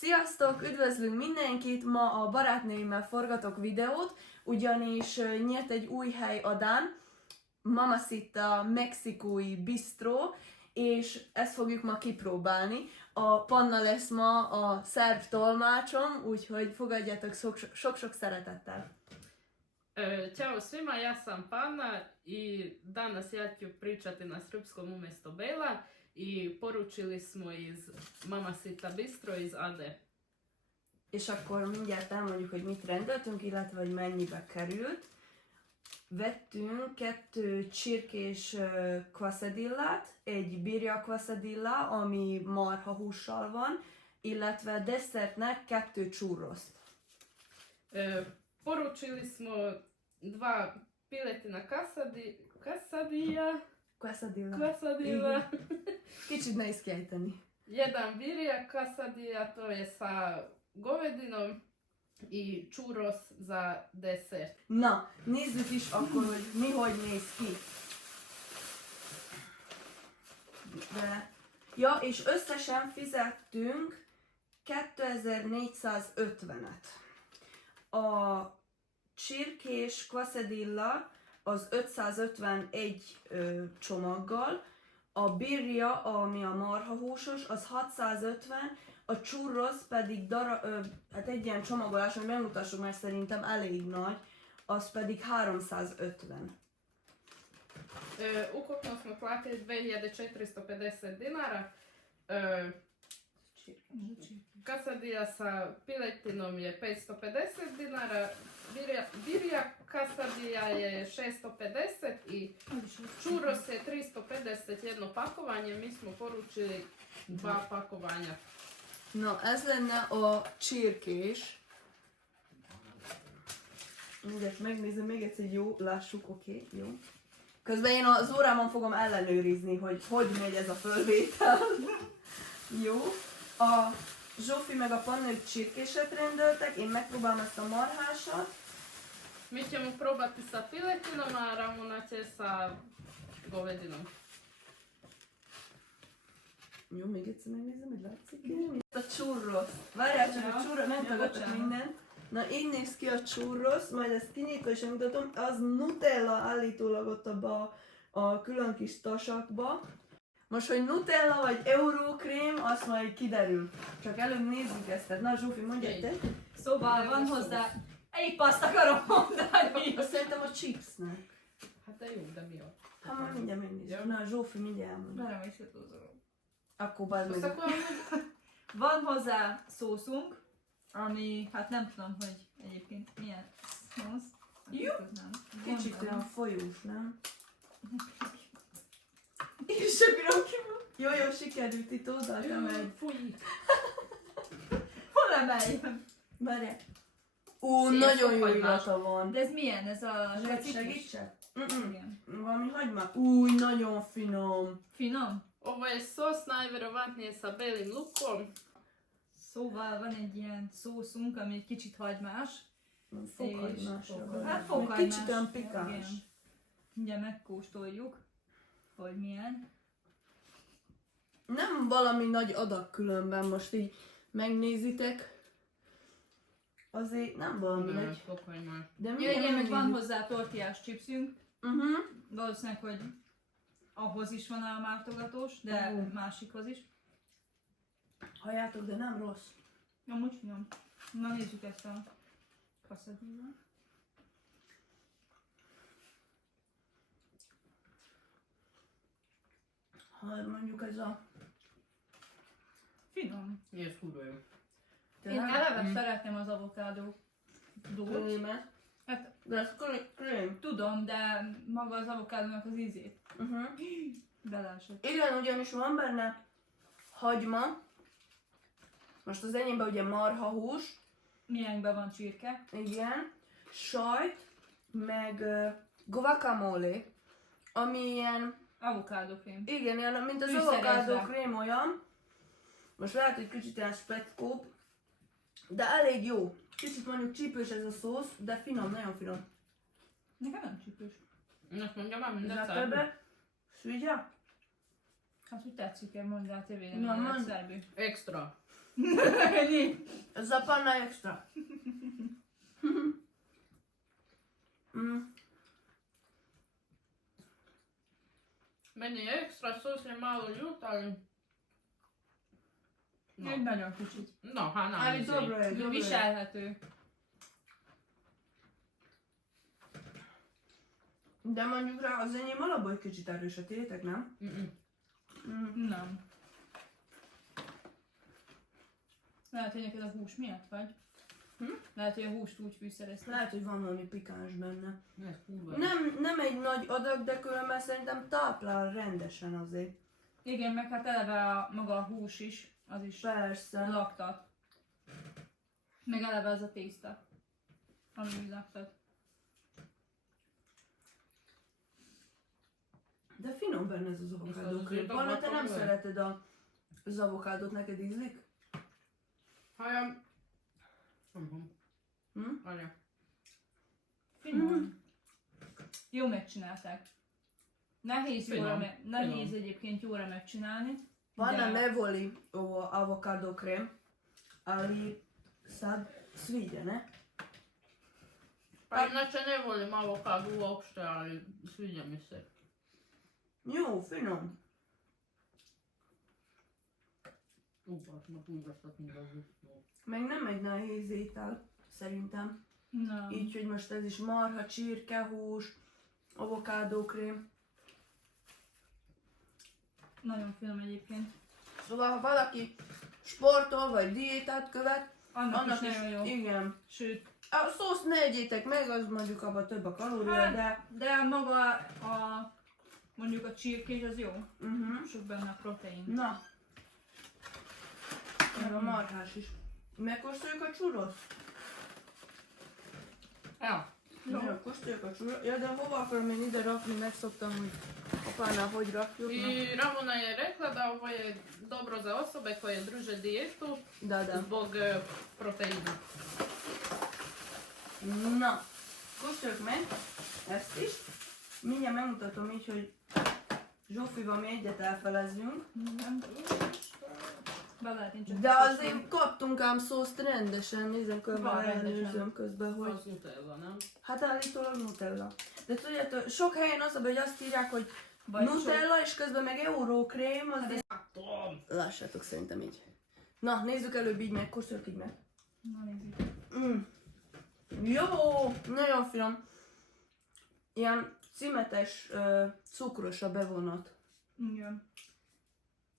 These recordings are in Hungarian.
Sziasztok! Üdvözlünk mindenkit! Ma a barátnőimmel forgatok videót, ugyanis nyílt egy új hely Adán, Mamacita mexikói bistró, és ezt fogjuk ma kipróbálni. A Panna lesz ma a szerb tolmácsom, úgyhogy fogadjátok sok-sok szeretettel! Ćao svima, ja sam Panna i danas ja ću pričati na srpskom umjesto Bela i poručili smo iz Mamacita Bistro iz Ade. És akkor mindjárt elmondjuk, hogy mit rendeltünk, illetve hogy mennyibe került. Vettünk 2 csirkés quesadillát, egy birria quesadilla, ami marhahússal van, illetve desszertnek 2 churrost. Poručili smo 2 piletina quesadilla, Kicsit nehéz kiejteni. jedan birria quesadilla, to je sa govedinom i churros za desert. Na, nézzük is akkor, hogy mi hogy néz ki. De... Ja, és összesen fizettünk 2450-et. A csirkés quesadilla az 551 csomaggal, a birria, ami a marhahúsos, az 650, a churros pedig hát egy ilyen csomagolás, hogy megmutassuk, mert szerintem elég nagy, az pedig 350. Ukupno smo platili 2450 dinara. Quesadilla sa piletinom je 550 dinara, birria quesadilla je 650 i churros je 350 jedno pakovanje. Mi smo poručili 2 pakovanja. Na, ez lenne a csirkés. Mindjárt megnézem még egyszer, jó, lássuk, oké, jó. Közben én az órámon fogom ellenőrizni, hogy megy ez a fölvétel. Jó. A Zsófi meg a Panna csirkéset rendeltek, én megpróbálom ezt a marhásat. Mi ćemo probati sa piletinom, a Ramona će sa govedinom. Jó, még egyszer megnézem, hogy látszik. A churros. Várjál csak, a churros, nem tagadtak mindent. Na, így néz ki a churros, majd ezt kinyitom és mutatom. Az Nutella állítólag ott abba a külön kis tasakba. Most, hogy Nutella vagy eurókrém, azt majd kiderül. Csak előbb nézzük ezt. Na, Zsófi, mondja te. Szóval van hozzá... Épp azt akarom mondani! Azt szerintem a chipsnek. Hát de jó, de mi ott? Hát már mindjárt megnézzük. Na, Zsófi mindjárt elmondja. Nem is tudom. Akkor bár meg. Van hozzá szószunk, ami, hát nem tudom, hogy egyébként milyen szósz. Jó! Kicsit olyan folyós, nem? És akkor ki van? Jó, sikerült itt oldaltam egy. Fúj! Hol emeljem? Várjál. Szép Nagyon jó sokhagymás. illata van. De ez milyen? Ez a specifikus? Segítsek? Igen. Valami hagyma. Nagyon finom. Finom? Ovo je sos najvjerovatnije sa belim lukom. Szóval van egy ilyen szószunk, ami egy kicsit hagymás. Fokhagymás. Hát fokhagymás. Kicsit olyan pikáns. Igen. Mindjárt megkóstoljuk, hogy milyen. Nem valami nagy adag különben, most így megnézitek. Azért nem valami nagy. Fokhagymás. De Ja, mindjárt igen, meg van megnézzük. hozzá tortillás chipsünk. Valószínűleg, hogy ahhoz is van a mártogatós, de másikhoz is. Halljátok, de nem rossz. Amúgy finom. Na nézzük ezt a quesadillát. Ha mondjuk ez a... Finom. Je kurva jó. Én eleve szeretem az avokádó dót. Krémet. Hát De ez krém. tudom, de maga az avokádónak az ízét beleesett. Igen, ugyanis van benne hagyma. Most az enyémben ugye marhahús. Milyenben van csirke. Igen. Sajt, meg guacamole, ami ilyen, Avokádókrém. igen, ilyen, mint az Fűszerezve. avokádó krém olyan. Most lehet, hogy kicsit ilyen speckóbb, de elég jó. Kicsit mondjuk csípős ez a szósz, de finom, nagyon finom. Nekem nem csípős. Azt mondja, már minden Za szárba. tebe? Sviđa? Hát, hogy tetszik-e, mondd rá tévére, Na, milyen mondd. szerbű. Extra. Ez a panna extra. Meni extra szósz, ja malo ljut, ali... No, Egy nagyon kicsit. no hát nem Ali izé. dobro je, dobro je. Viselhető. De mondjuk rá az enyém alapból egy kicsit erős, a tiétek, nem? Nem. Lehet, hogy neked a hús miatt vagy? Lehet, hogy a húst úgy fűszerezted. Lehet, hogy van valami pikáns benne. Ez kurva. Nem egy nagy adag, de különben szerintem táplál rendesen azért. Igen, meg hát eleve maga a hús is, az is Persze. laktat. Meg eleve az a tészta, ami úgy laktat. De finom benne ez az avokádó az krém. azért Panna, te nem abban szereted az avokádót, neked ízlik? Haja... Hm? Anya. Finom. Jó megcsinálták. Nehéz, Finom. nehéz egyébként jóra megcsinálni. Panna de- ne voli ovo avokado krem, ali sad sviđa, ne? Pa inače ne volim avokado uopšte, ali sviđa mi se. Jó, finom. Baš na pusztatni az Meg nem egy nehéz étel, szerintem. Nem. Így, hogy most ez is marha, csirkehús, avokádó krém. Nagyon finom egyébként. Szóval, ha valaki sportol vagy diétát követ, Annak is nagyon jó. Igen. Sőt, A szószt ne egyétek meg, az mondjuk abban több a kalória, Hát, de... de maga a mondjuk a csirkés az jó. Sok benne a protein. Na. Meg a marhás is. Megkóstoljuk a churros? Ja. Jó, kóstoljuk a churros. Ja, de hova akarom én ide rakni? Megszoktam, hogy apánál hogy rakjuk. I Ramona je rekla da ovo je dobro za osobe koje drže dijetu Da. zbog proteina. Na, kóstoljuk meg ezt is. Mindjárt megmutatom így, hogy Zsófival mi egyet elfelezünk. Nem. Be lehet, én csak De azért kaptunk ám szószt rendesen, nézem Van körben, rendesen. ellenőrzöm közben, hogy... Az Nutella, nem? Hát állítólag Nutella. De tudjátok, sok helyen az a baj, hogy azt írják, hogy Vagy Nutella, és közben meg eurókrém, az... Tom! Lássátok szerintem így. Na, nézzük előbb így meg, kóstoljuk így meg. Na nézzük. Jó, nagyon finom. Ilyen cimetes, cukros a bevonat. Igen.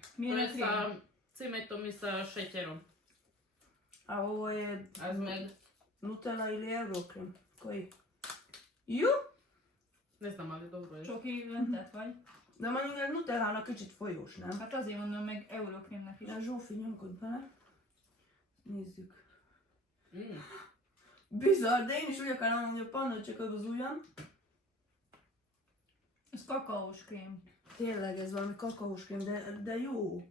To Milyen a je krém? sa cimetom i sa šećerom. A ovo je A med, Nutella ili eurókrém. Koji? Jó? ne znam ali dobro je. Csoki öntet vagy? De mondjuk a Nutellának kicsit folyós, nem? Hát azért mondom meg eurókrémnek is. Ja, Zsófi, nyomkod bele. Nézzük. Mm. Bizarr, de én is úgy akarom, hogy a panna csak az ujjam. Ez kakaós krém. Tényleg ez valami kakaós krém, de jó.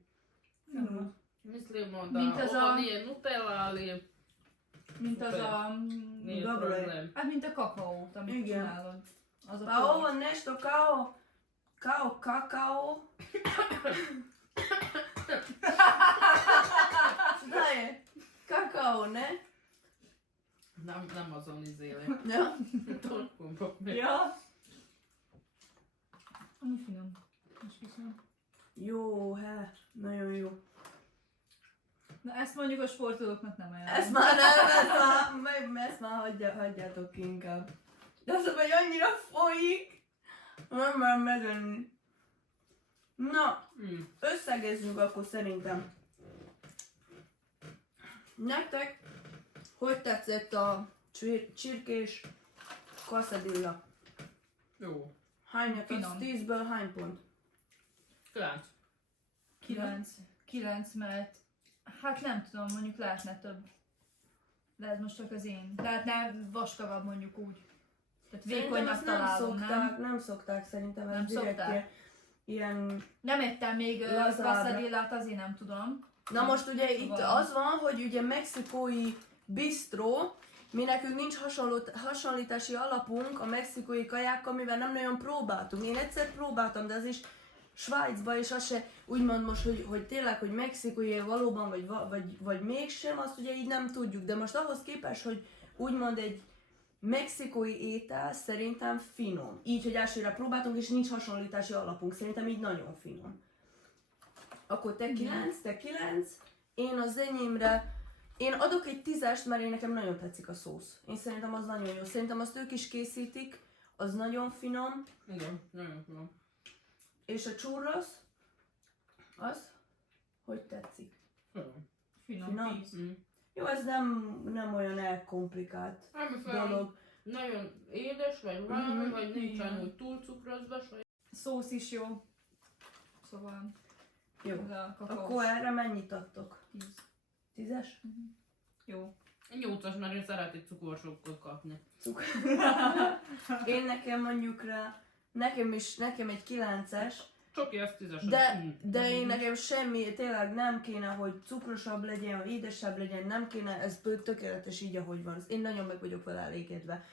Finom. Mislimo da Mint az ovo a- nije Nutella, ali Mint az a... nije Dobro je. problem. Hát mint a kakaót, amit Igen. csinálod. Az a Pa ovo nešto kao kakao. Šta je? Kakao, ne? Nem azon izéli. Ja. Torkon fog meg. Ja. Ami finom. Most viszont. Jó, nagyon jó. Na ezt mondjuk a sportolóknak nem ajánlom. Ezt már nem, ezt már hagyjátok ki inkább. De az, hogy annyira folyik, nem már megenni. Na, Mm. összegezzünk akkor szerintem. Nektek hogy tetszett a csirkés quesadilla? Jó. Hányat adsz? Finom. 10-ből hány pont? 9. 9, mert hát nem tudom, mondjuk lehetne több. Lehet most csak az én. Lehetne vastagabb mondjuk úgy. Tehát Szerintem vékonyabb azt nem találom, szokták, nem szokták szerintem, Nem ez direkt szokták? ilyen... Nem ettem még Lazább. quesadillát, azért nem tudom. Na most ugye itt Van. az van, hogy ugye mexikói bistró, mi nekünk nincs hasonlítási alapunk a mexikói kajákkal, mivel nem nagyon próbáltunk. Én egyszer próbáltam, de az is Svájcba, és az se úgymond most, hogy tényleg, hogy mexikói valóban, vagy mégsem, azt ugye így nem tudjuk, de most ahhoz képest, hogy úgymond egy mexikói étel szerintem finom. Így, hogy elsőre próbáltunk, és nincs hasonlítási alapunk, szerintem így nagyon finom. Akkor te 9, én az enyémre, én adok egy 10-est, mert én nekem nagyon tetszik a szósz. Én szerintem az nagyon jó. Szerintem azt ők is készítik, az nagyon finom. Igen, nagyon finom. És a churros, az, hogy tetszik? Finom. Finom? Mm. Jó, ez nem olyan elkomplikált dolog. Nagyon édes, vagy valami, vagy nincsen úgy túl cukrozva, vagy... Szósz is jó. Szóval... Jó. Ez a kakaós. Akkor erre mennyit adtok? 10. 10-es? Jó. 8-as, mert én szeretik cukorsokkal kapni. Én nekem mondjuk rá, nekem egy 9-es, Csoki az 10-es. de én nekem semmi, tényleg nem kéne, hogy cukrosabb legyen, vagy édesebb legyen, nem kéne, ez tökéletes így, ahogy van. Én nagyon meg vagyok vele elégedve.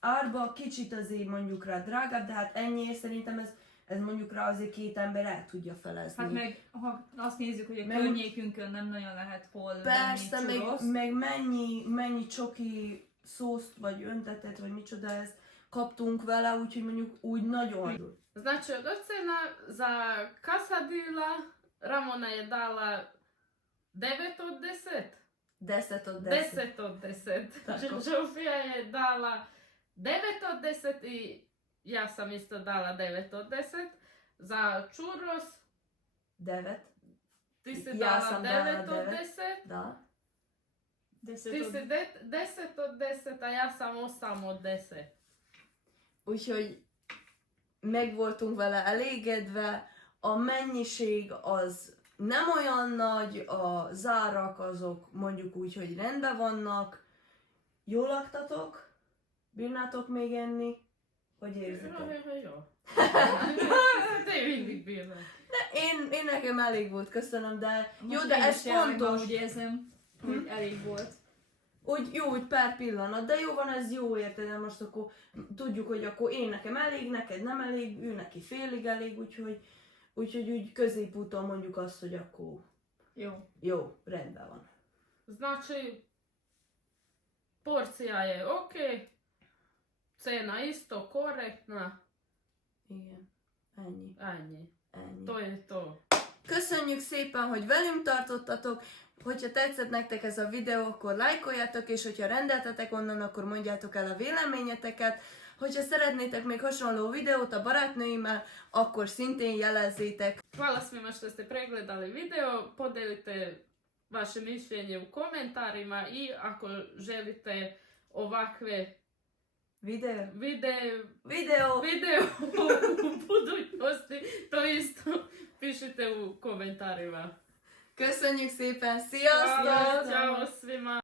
Árba kicsit azért mondjuk rá drágább, de hát ennyi, szerintem ez mondjuk rá azért 2 ember el tudja felezni. Hát meg, ha azt nézzük, hogy a Meg- környékünkön nem nagyon lehet hol Persze, venni churros. meg mennyi csoki szószt, vagy öntetet, vagy micsoda ez kaptunk vele, úgyhogy mondjuk úgy nagyon. Znači od ocena za Casadilla Ramona je dala 9 od 10. 10 od 10. 10 od 10. Tako. Žofija je dala 9 od 10 i ja sam isto dala 9 od 10. Za churros 9. ti si Ja dala sam 9 dala od 9. 10. Da. Ti si 10 od 10, a ja sam 8 od 10. Úgyhogy meg voltunk vele elégedve, a mennyiség az nem olyan nagy, a zárak azok mondjuk úgy, hogy rendben vannak. Jól laktatok? Bírnátok még enni? Hogy érzitek? Jó. Te mindig bírnak. Én nekem elég volt, köszönöm, de Most jó, de én ez is jelenleg fontos. úgy érzem, hogy elég volt. Úgy jó, úgy pár pillanat, de jó van, ez jó, érted? De most akkor tudjuk, hogy akkor én nekem elég, neked nem elég, ő neki félig elég, úgyhogy úgy középúton mondjuk azt, hogy akkor jó, rendben van. Znači, porcija je ok, cena isto korektna, Igen, ennyi. ennyi. To je to. Köszönjük szépen, hogy velünk tartottatok. Hogyha tetszett nektek ez a videó, akkor lájkoljátok, és hogyha rendeltetek onnan, akkor mondjátok el a véleményeteket. Hogyha szeretnétek még hasonló videót a barátnőimmel, akkor szintén jelezzétek. Hvala svima što ste pregledali video, podelite vaše mišljenje u komentarima i ako želite ovakve Videó! u budućnosti, to isto pišite u komentarima. Köszönjük szépen, sziasztok! Hvala, ćao svima!